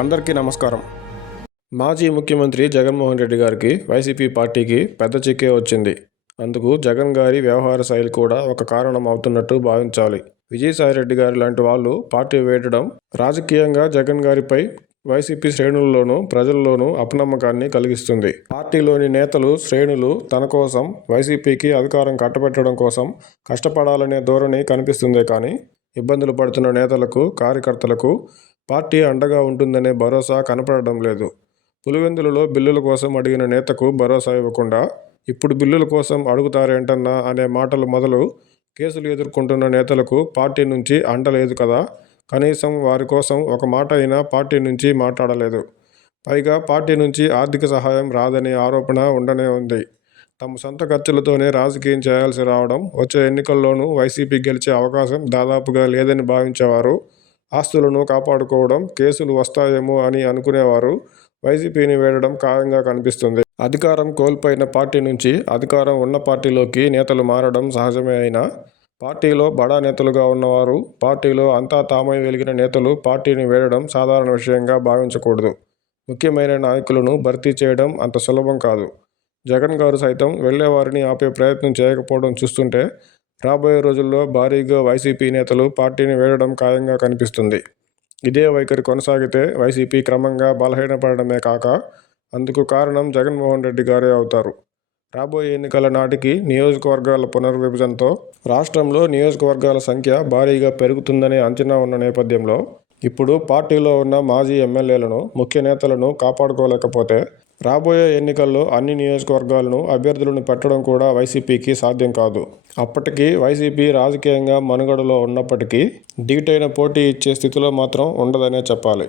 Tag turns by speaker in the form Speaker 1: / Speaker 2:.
Speaker 1: అందరికీ నమస్కారం. మాజీ ముఖ్యమంత్రి జగన్మోహన్ రెడ్డి గారికి వైసీపీ పార్టీకి పెద్ద చిక్కే వచ్చింది. అందుకు జగన్ గారి వ్యవహార శైలి కూడా ఒక కారణం అవుతున్నట్టు భావించాలి. విజయసాయిరెడ్డి గారి లాంటి వాళ్ళు పార్టీ వేయడం రాజకీయంగా జగన్ గారిపై వైసీపీ శ్రేణుల్లోనూ ప్రజల్లోనూ అపనమ్మకాన్ని కలిగిస్తుంది. పార్టీలోని నేతలు శ్రేణులు తన కోసం వైసీపీకి అధికారం కట్టబెట్టడం కోసం కష్టపడాలనే ధోరణి కనిపిస్తుందే కానీ ఇబ్బందులు పడుతున్న నేతలకు కార్యకర్తలకు పార్టీ అండగా ఉంటుందనే భరోసా కనపడడం లేదు. పులివెందులలో బిల్లుల కోసం అడిగిన నేతకు భరోసా ఇవ్వకుండా ఇప్పుడు బిల్లుల కోసం అడుగుతారేంటన్నా అనే మాటలు మొదలు కేసులు ఎదుర్కొంటున్న నేతలకు పార్టీ నుంచి అండ లేదు కదా. కనీసం వారి కోసం ఒక మాట అయినా పార్టీ నుంచి మాట్లాడలేదు. పైగా పార్టీ నుంచి ఆర్థిక సహాయం రాదనే ఆరోపణ ఉండనే ఉంది. తమ సొంత ఖర్చులతోనే రాజకీయం చేయాల్సి రావడం వచ్చే ఎన్నికల్లోనూ వైసీపీ గెలిచే అవకాశం దాదాపుగా లేదని భావించేవారు ఆస్తులను కాపాడుకోవడం కేసులు వస్తాయేమో అని అనుకునేవారు. వైసీపీని వేడడం ఖాయంగా కనిపిస్తుంది. అధికారం కోల్పోయిన పార్టీ నుంచి అధికారం ఉన్న పార్టీలోకి నేతలు మారడం సహజమే అయినా పార్టీలో బడా నేతలుగా ఉన్నవారు పార్టీలో అంతా తామై వెలిగిన నేతలు పార్టీని వేడడం సాధారణ విషయంగా భావించకూడదు. ముఖ్యమైన నాయకులను భర్తీ చేయడం అంత సులభం కాదు. జగన్ గారు సైతం వెళ్ళేవారిని ఆపే ప్రయత్నం చేయకపోవడం చూస్తుంటే రాబోయే రోజుల్లో భారీగా వైసీపీ నేతలు పార్టీని వేడడం ఖాయంగా కనిపిస్తుంది. ఇదే వైఖరి కొనసాగితే వైసీపీ క్రమంగా బలహీనపడడమే కాక అందుకు కారణం జగన్మోహన్ రెడ్డి గారే అవుతారు. రాబోయే ఎన్నికల నాటికి నియోజకవర్గాల పునర్విభజనతో రాష్ట్రంలో నియోజకవర్గాల సంఖ్య భారీగా పెరుగుతుందనే అంచనా ఉన్న నేపథ్యంలో ఇప్పుడు పార్టీలో ఉన్న మాజీ ఎమ్మెల్యేలను ముఖ్య నేతలను కాపాడుకోలేకపోతే రాబోయే ఎన్నికల్లో అన్ని నియోజకవర్గాలను అభ్యర్థులను పెట్టడం కూడా వైసీపీకి సాధ్యం కాదు. అప్పటికి వైసీపీ రాజకీయంగా మనుగడలో ఉన్నప్పటికీ ధీటైన పోటీ ఇచ్చే స్థితిలో మాత్రం ఉండదనే చెప్పాలి.